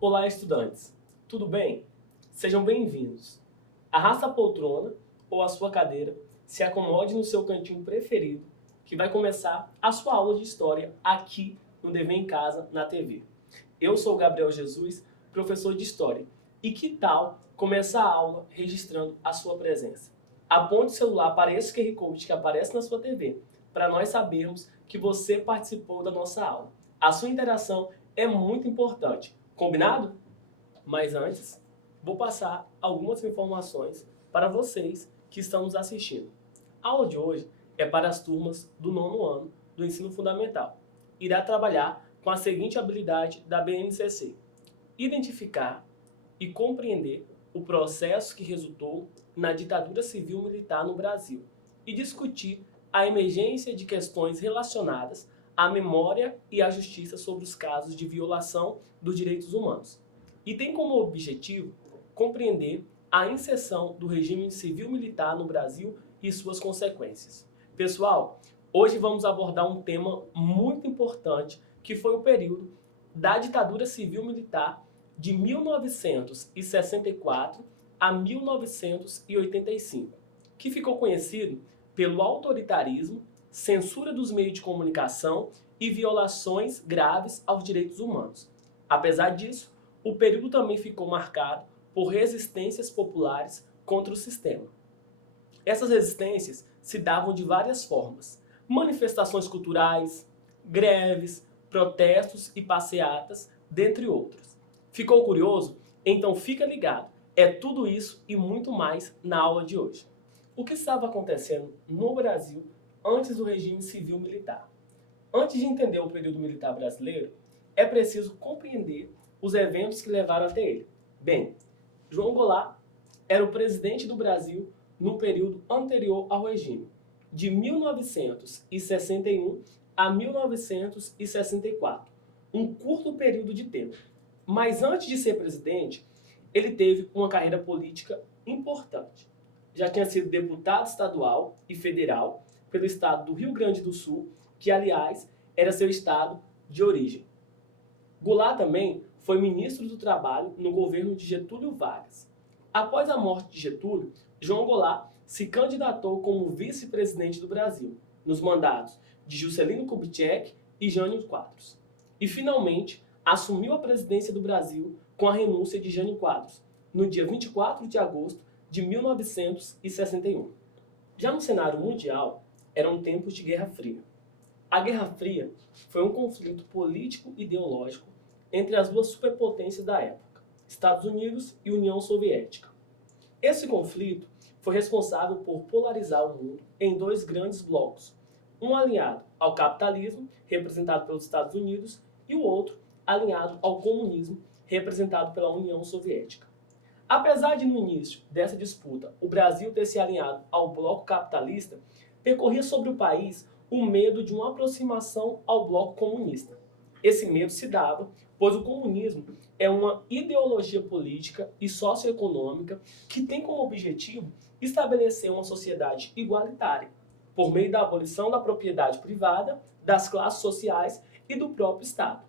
Olá, estudantes! Tudo bem? Sejam bem-vindos. Arrasta a poltrona ou a sua cadeira, se acomode no seu cantinho preferido, que vai começar a sua aula de História aqui no Dever em Casa, na TV. Eu sou o Gabriel Jesus, professor de História. E que tal começar a aula registrando a sua presença? Aponte o celular para esse QR Code que aparece na sua TV, para nós sabermos que você participou da nossa aula. A sua interação é muito importante. Combinado? Mas antes, vou passar algumas informações para vocês que estão nos assistindo. A aula de hoje é para as turmas do 9º ano do ensino fundamental. Irá trabalhar com a seguinte habilidade da BNCC: identificar e compreender o processo que resultou na ditadura civil-militar no Brasil e discutir a emergência de questões relacionadas à memória e à justiça sobre os casos de violação dos direitos humanos. E tem como objetivo compreender a inserção do regime civil-militar no Brasil e suas consequências. Pessoal, hoje vamos abordar um tema muito importante, que foi o período da ditadura civil-militar de 1964 a 1985, que ficou conhecido pelo autoritarismo, censura dos meios de comunicação e violações graves aos direitos humanos. Apesar disso, o período também ficou marcado por resistências populares contra o sistema. Essas resistências se davam de várias formas: manifestações culturais, greves, protestos e passeatas, dentre outras. Ficou curioso? Então fica ligado. É tudo isso e muito mais na aula de hoje. O que estava acontecendo no Brasil antes do regime civil-militar? Antes de entender o período militar brasileiro, é preciso compreender os eventos que levaram até ele. Bem, João Goulart era o presidente do Brasil no período anterior ao regime, de 1961 a 1964, um curto período de tempo. Mas antes de ser presidente, ele teve uma carreira política importante. Já tinha sido deputado estadual e federal pelo estado do Rio Grande do Sul, que, aliás, era seu estado de origem. Goulart também foi ministro do Trabalho no governo de Getúlio Vargas. Após a morte de Getúlio, João Goulart se candidatou como vice-presidente do Brasil, nos mandatos de Juscelino Kubitschek e Jânio Quadros. E, finalmente, assumiu a presidência do Brasil com a renúncia de Jânio Quadros, no dia 24 de agosto de 1961. Já no cenário mundial, eram tempos de Guerra Fria. A Guerra Fria foi um conflito político-ideológico entre as duas superpotências da época, Estados Unidos e União Soviética. Esse conflito foi responsável por polarizar o mundo em dois grandes blocos, um alinhado ao capitalismo, representado pelos Estados Unidos, e o outro alinhado ao comunismo, representado pela União Soviética. Apesar de, no início dessa disputa, o Brasil ter se alinhado ao bloco capitalista, percorria sobre o país o medo de uma aproximação ao bloco comunista. Esse medo se dava pois o comunismo é uma ideologia política e socioeconômica que tem como objetivo estabelecer uma sociedade igualitária, por meio da abolição da propriedade privada, das classes sociais e do próprio Estado,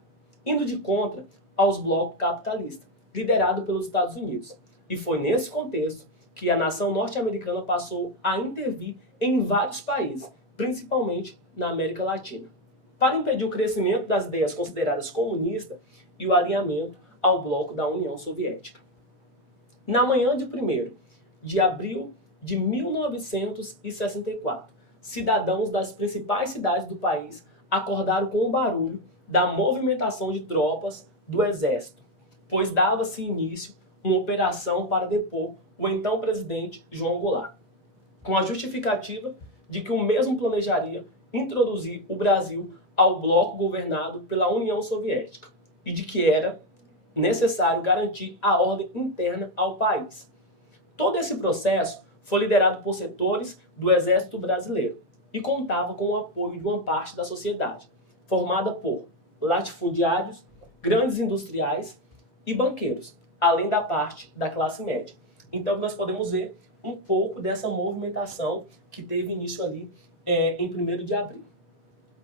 indo de contra aos blocos capitalistas, liderado pelos Estados Unidos. E foi nesse contexto que a nação norte-americana passou a intervir em vários países, principalmente na América Latina, para impedir o crescimento das ideias consideradas comunistas e o alinhamento ao bloco da União Soviética. Na manhã de 1º de abril de 1964, cidadãos das principais cidades do país acordaram com o barulho da movimentação de tropas do Exército, pois dava-se início uma operação para depor o então presidente João Goulart, com a justificativa de que o mesmo planejaria introduzir o Brasil ao bloco governado pela União Soviética e de que era necessário garantir a ordem interna ao país. Todo esse processo foi liderado por setores do Exército Brasileiro e contava com o apoio de uma parte da sociedade, formada por latifundiários, grandes industriais e banqueiros, além da parte da classe média. Então nós podemos ver um pouco dessa movimentação que teve início ali em 1º de abril.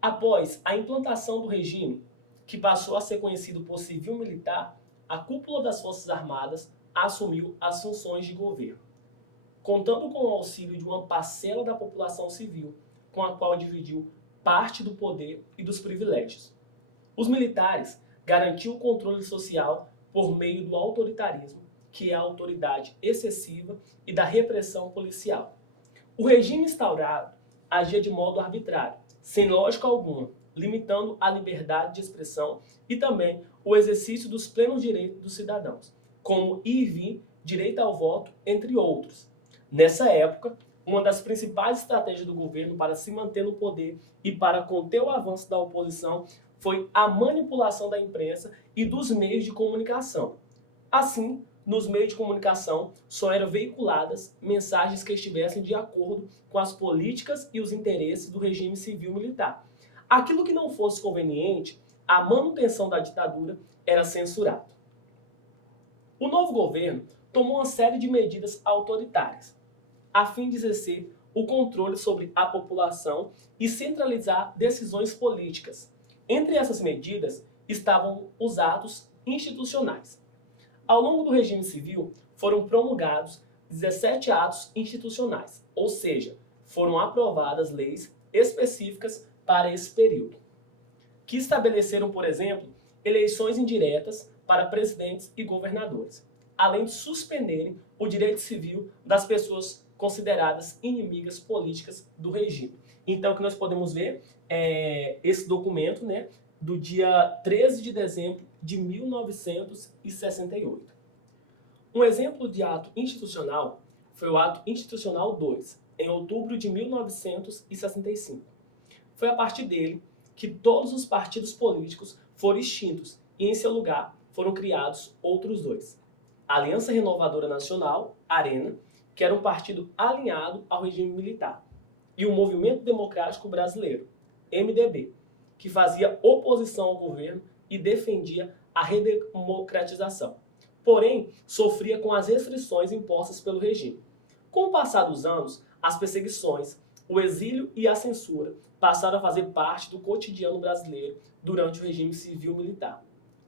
Após a implantação do regime, que passou a ser conhecido por civil-militar, a cúpula das Forças Armadas assumiu as funções de governo, contando com o auxílio de uma parcela da população civil, com a qual dividiu parte do poder e dos privilégios. Os militares garantiam o controle social por meio do autoritarismo, que é a autoridade excessiva, e da repressão policial. O regime instaurado agia de modo arbitrário, sem lógica alguma, limitando a liberdade de expressão e também o exercício dos plenos direitos dos cidadãos, como ir e vir, direito ao voto, entre outros. Nessa época, uma das principais estratégias do governo para se manter no poder e para conter o avanço da oposição foi a manipulação da imprensa e dos meios de comunicação. Assim, nos meios de comunicação só eram veiculadas mensagens que estivessem de acordo com as políticas e os interesses do regime civil-militar. Aquilo que não fosse conveniente, a manutenção da ditadura era censurado. O novo governo tomou uma série de medidas autoritárias, a fim de exercer o controle sobre a população e centralizar decisões políticas. Entre essas medidas estavam os atos institucionais. Ao longo do regime civil, foram promulgados 17 atos institucionais, ou seja, foram aprovadas leis específicas para esse período, que estabeleceram, por exemplo, eleições indiretas para presidentes e governadores, além de suspenderem o direito civil das pessoas consideradas inimigas políticas do regime. Então, o que nós podemos ver é esse documento, né, do dia 13 de dezembro de 1968. Um exemplo de ato institucional foi o Ato Institucional 2, em outubro de 1965. Foi a partir dele que todos os partidos políticos foram extintos e, em seu lugar, foram criados outros dois. A Aliança Renovadora Nacional, ARENA, que era um partido alinhado ao regime militar, e o Movimento Democrático Brasileiro, MDB, que fazia oposição ao governo e defendia a redemocratização. Porém, sofria com as restrições impostas pelo regime. Com o passar dos anos, as perseguições, o exílio e a censura passaram a fazer parte do cotidiano brasileiro durante o regime civil-militar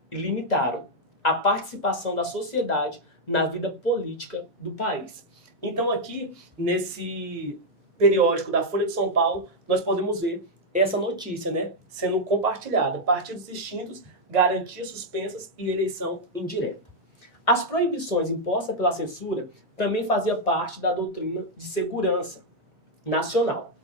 e limitaram a participação da sociedade na vida política do país. Então aqui, nesse periódico da Folha de São Paulo, nós podemos ver essa notícia, né, sendo compartilhada. Partidos extintos, garantias suspensas e eleição indireta. As proibições impostas pela censura também faziam parte da doutrina de segurança nacional.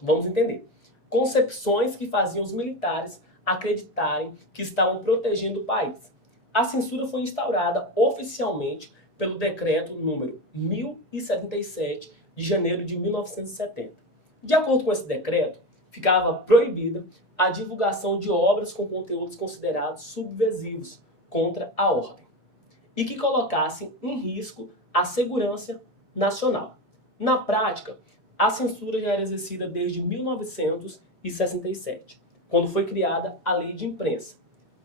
Vamos entender. Concepções que faziam os militares acreditarem que estavam protegendo o país. A censura foi instaurada oficialmente pelo decreto número 1077 de janeiro de 1970. De acordo com esse decreto, ficava proibida a divulgação de obras com conteúdos considerados subversivos contra a ordem e que colocassem em risco a segurança nacional. Na prática, a censura já era exercida desde 1967, quando foi criada a Lei de Imprensa.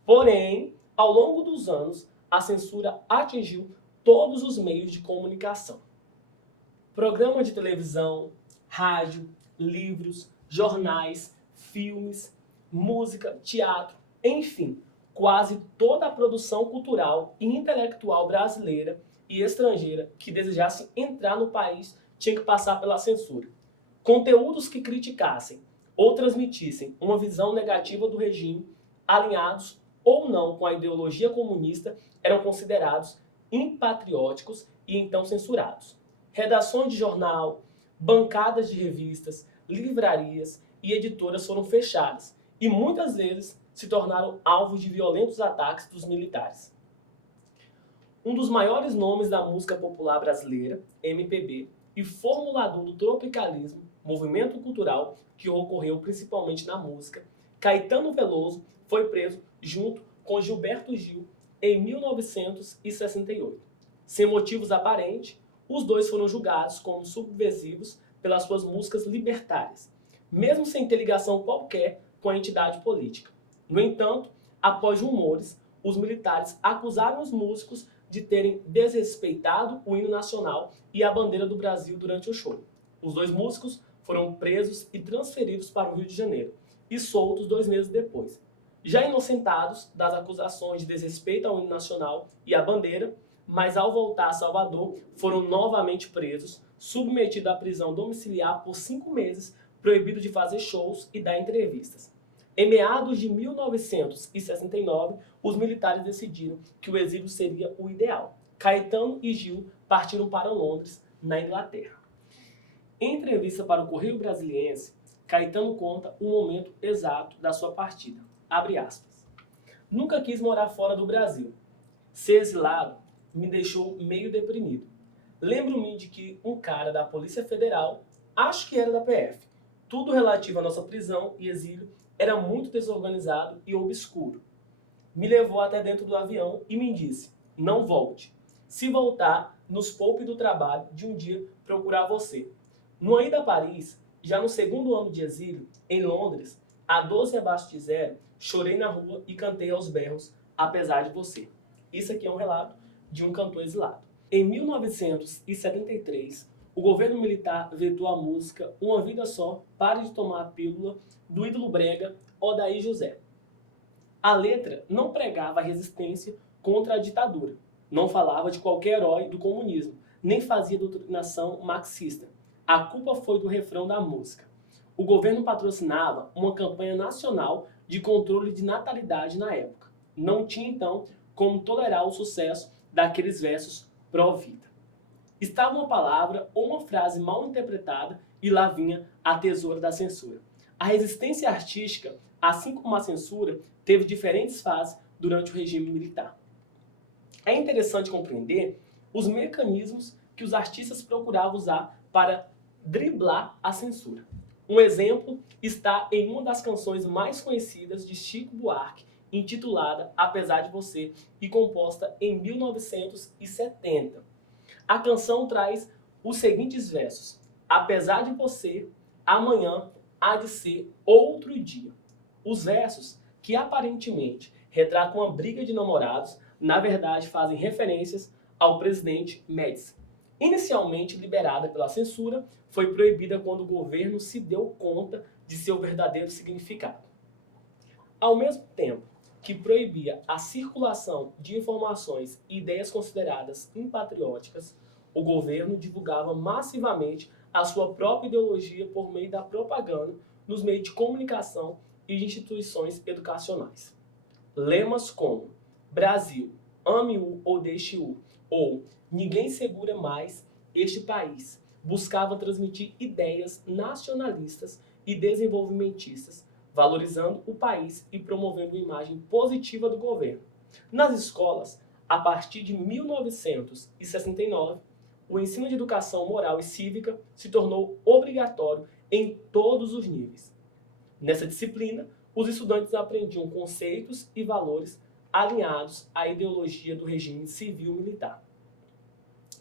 Porém, ao longo dos anos, a censura atingiu todos os meios de comunicação. Programa de televisão, rádio, livros, jornais, filmes, música, teatro, enfim, quase toda a produção cultural e intelectual brasileira e estrangeira que desejasse entrar no país tinha que passar pela censura. Conteúdos que criticassem ou transmitissem uma visão negativa do regime, alinhados ou não com a ideologia comunista, eram considerados impatrióticos e então censurados. Redações de jornal, bancadas de revistas, livrarias e editoras foram fechadas e muitas vezes se tornaram alvos de violentos ataques dos militares. Um dos maiores nomes da música popular brasileira, MPB, e formulador do tropicalismo, movimento cultural que ocorreu principalmente na música, Caetano Veloso foi preso junto com Gilberto Gil em 1968. Sem motivos aparentes, os dois foram julgados como subversivos pelas suas músicas libertárias, mesmo sem ter ligação qualquer com a entidade política. No entanto, após rumores, os militares acusaram os músicos de terem desrespeitado o hino nacional e a bandeira do Brasil durante o show. Os dois músicos foram presos e transferidos para o Rio de Janeiro e soltos 2 meses depois. já inocentados das acusações de desrespeito ao hino nacional e à bandeira, mas ao voltar a Salvador foram novamente presos, submetidos à prisão domiciliar por 5 meses, proibidos de fazer shows e dar entrevistas. Em meados de 1969, os militares decidiram que o exílio seria o ideal. Caetano e Gil partiram para Londres, na Inglaterra. Em entrevista para o Correio Brasiliense, Caetano conta o momento exato da sua partida. Abre aspas. Nunca quis morar fora do Brasil. Ser exilado me deixou meio deprimido. Lembro-me de que um cara da Polícia Federal, acho que era da PF, tudo relativo à nossa prisão e exílio era muito desorganizado e obscuro. Me levou até dentro do avião e me disse, não volte. Se voltar, nos poupe do trabalho de um dia procurar você. No ida a Paris, já no segundo ano de exílio, em Londres, a 12 abaixo de zero, chorei na rua e cantei aos berros, apesar de você. Isso aqui é um relato de um cantor exilado. Em 1973, o governo militar vetou a música Uma Vida Só, Pare de Tomar a Pílula, do ídolo brega Odair José. A letra não pregava a resistência contra a ditadura, não falava de qualquer herói do comunismo, nem fazia doutrinação marxista. A culpa foi do refrão da música. O governo patrocinava uma campanha nacional de controle de natalidade na época. Não tinha, então, como tolerar o sucesso daqueles versos pró-vida. Estava uma palavra ou uma frase mal interpretada e lá vinha a tesoura da censura. A resistência artística, assim como a censura, teve diferentes fases durante o regime militar. É interessante compreender os mecanismos que os artistas procuravam usar para driblar a censura. Um exemplo está em uma das canções mais conhecidas de Chico Buarque, intitulada Apesar de Você e composta em 1970. A canção traz os seguintes versos: apesar de você, amanhã há de ser outro dia. Os versos, que aparentemente retratam uma briga de namorados, na verdade fazem referências ao presidente Médici. Inicialmente liberada pela censura, foi proibida quando o governo se deu conta de seu verdadeiro significado. Ao mesmo tempo que proibia a circulação de informações e ideias consideradas impatrióticas, o governo divulgava massivamente a sua própria ideologia por meio da propaganda nos meios de comunicação e de instituições educacionais. Lemas como Brasil, ame-o ou deixe-o, ou ninguém segura mais este país, buscava transmitir ideias nacionalistas e desenvolvimentistas, valorizando o país e promovendo uma imagem positiva do governo. Nas escolas, a partir de 1969, o ensino de educação moral e cívica se tornou obrigatório em todos os níveis. Nessa disciplina, os estudantes aprendiam conceitos e valores alinhados à ideologia do regime civil-militar.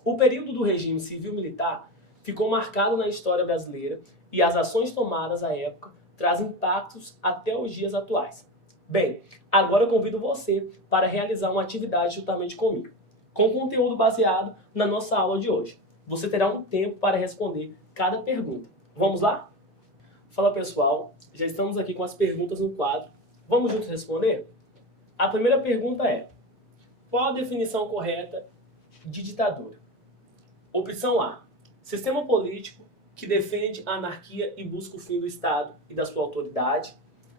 O período do regime civil-militar ficou marcado na história brasileira e as ações tomadas à época trazem impactos até os dias atuais. Bem, agora eu convido você para realizar uma atividade juntamente comigo, com conteúdo baseado na nossa aula de hoje. Você terá um tempo para responder cada pergunta. Vamos lá? Fala pessoal, já estamos aqui com as perguntas no quadro. Vamos juntos responder? A primeira pergunta é: qual a definição correta de ditadura? Opção A: sistema político que defende a anarquia e busca o fim do Estado e da sua autoridade.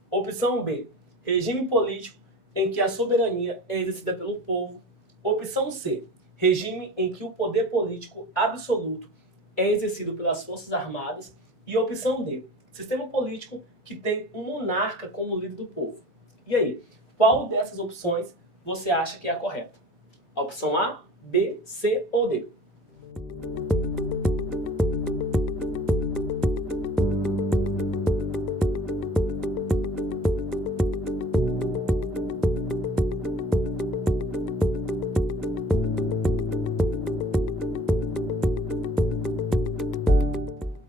Opção B: regime político em que a soberania é exercida pelo povo. Opção C: regime em que o poder político absoluto é exercido pelas Forças Armadas. E opção D: sistema político que tem um monarca como líder do povo. E aí, qual dessas opções você acha que é a correta? A opção A, B, C ou D?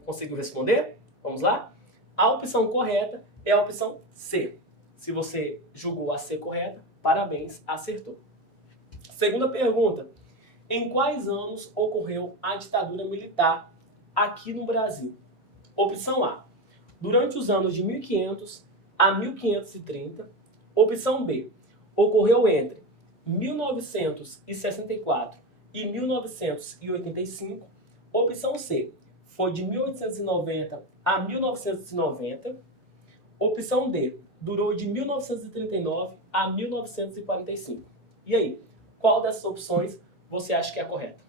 Conseguiu responder? Vamos lá? A opção correta é a opção C. Se você julgou a C correta, parabéns, acertou. Segunda pergunta: em quais anos ocorreu a ditadura militar aqui no Brasil? Opção A: durante os anos de 1500 a 1530. Opção B, ocorreu entre 1964 e 1985. Opção C, foi de 1890 a 1990. Opção D, durou de 1939 a 1945. E aí, qual dessas opções você acha que é a correta?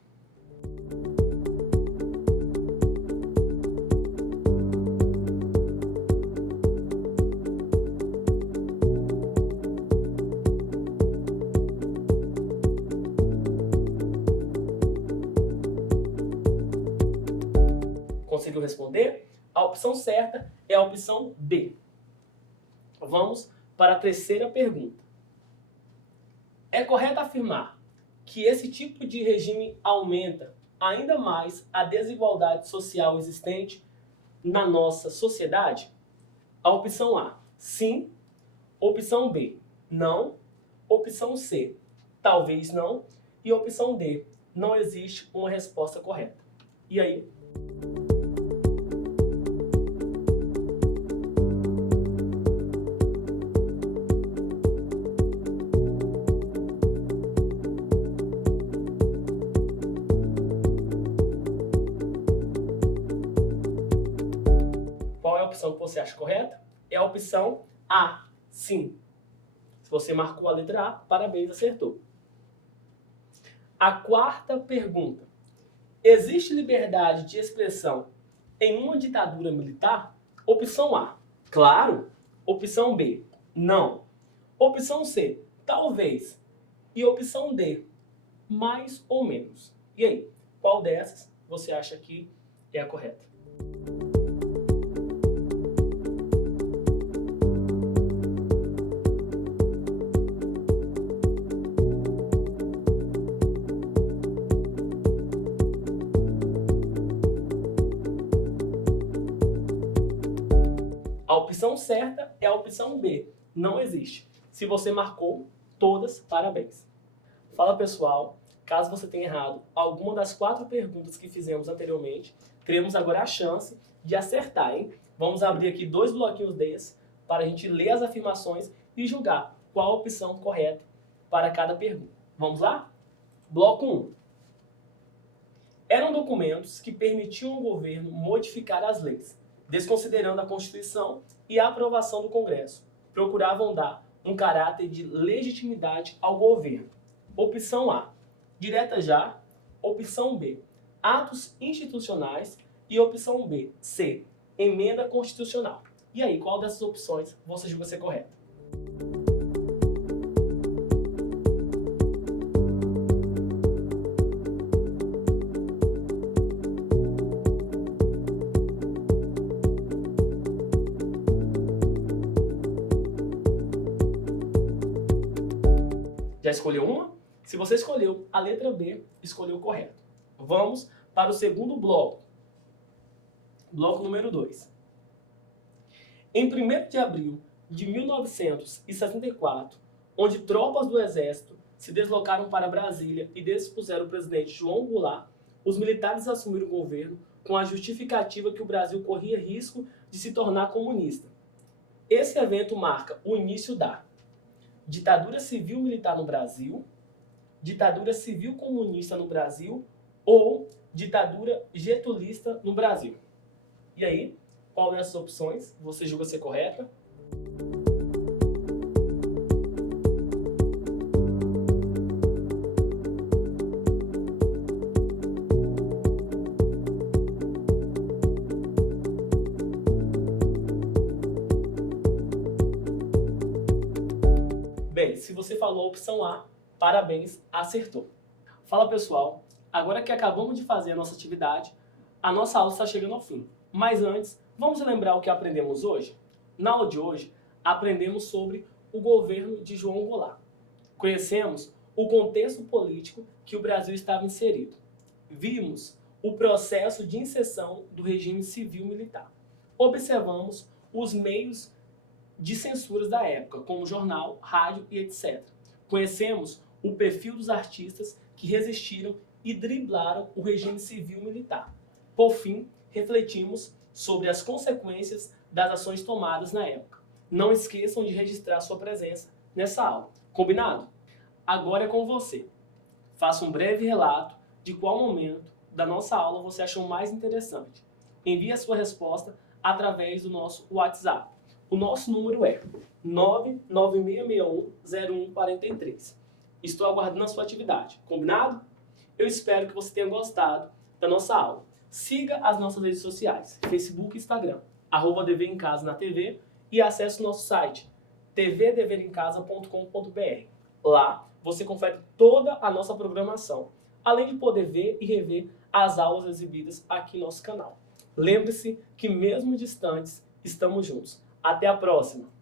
Conseguiu responder? A opção certa é a opção B. Vamos para a terceira pergunta. É correto afirmar que esse tipo de regime aumenta ainda mais a desigualdade social existente na nossa sociedade? A opção A, sim. Opção B, não. Opção C, talvez não. E opção D, não existe uma resposta correta. E aí? Qual é a opção que você acha correta? É a opção A, sim. Se você marcou a letra A, parabéns, acertou. A quarta pergunta. Existe liberdade de expressão em uma ditadura militar? Opção A, claro. Opção B, não. Opção C, talvez. E opção D, mais ou menos. E aí, qual dessas você acha que é a correta? A opção certa é a opção B, não existe. Se você marcou todas, parabéns. Fala pessoal, caso você tenha errado alguma das 4 perguntas que fizemos anteriormente, teremos agora a chance de acertar, hein? Vamos abrir aqui 2 bloquinhos desses para a gente ler as afirmações e julgar qual a opção correta para cada pergunta. Vamos lá? Bloco 1. Eram documentos que permitiam ao governo modificar as leis, desconsiderando a Constituição e a aprovação do Congresso. Procuravam dar um caráter de legitimidade ao governo. Opção A, direta já. Opção B, atos institucionais. E opção B, C, emenda constitucional. E aí, qual dessas opções você julga ser correta? Já escolheu uma? Se você escolheu a letra B, escolheu correto. Vamos para o segundo bloco. Bloco número 2. Em 1º de abril de 1964, onde tropas do Exército se deslocaram para Brasília e dispuseram o presidente João Goulart, os militares assumiram o governo com a justificativa que o Brasil corria risco de se tornar comunista. Esse evento marca o início da ditadura civil-militar no Brasil, ditadura civil-comunista no Brasil ou ditadura getulista no Brasil. E aí, qual dessas opções você julga ser correta? Bem, se você falou a opção A, parabéns, acertou. Fala pessoal, agora que acabamos de fazer a nossa atividade, a nossa aula está chegando ao fim. Mas antes, vamos lembrar o que aprendemos hoje? Na aula de hoje, aprendemos sobre o governo de João Goulart. Conhecemos o contexto político que o Brasil estava inserido. Vimos o processo de inserção do regime civil-militar. Observamos os meios de censura da época, como jornal, rádio e etc. Conhecemos o perfil dos artistas que resistiram e driblaram o regime civil-militar. Por fim, refletimos sobre as consequências das ações tomadas na época. Não esqueçam de registrar sua presença nessa aula. Combinado? Agora é com você. Faça um breve relato de qual momento da nossa aula você achou mais interessante. Envie a sua resposta através do nosso WhatsApp. O nosso número é 996610143. Estou aguardando a sua atividade. Combinado? Eu espero que você tenha gostado da nossa aula. Siga as nossas redes sociais, Facebook e Instagram, @Dever em Casa na TV, e acesse o nosso site, tvdeverimcasa.com.br. Lá você confere toda a nossa programação, além de poder ver e rever as aulas exibidas aqui no nosso canal. Lembre-se que mesmo distantes, estamos juntos. Até a próxima!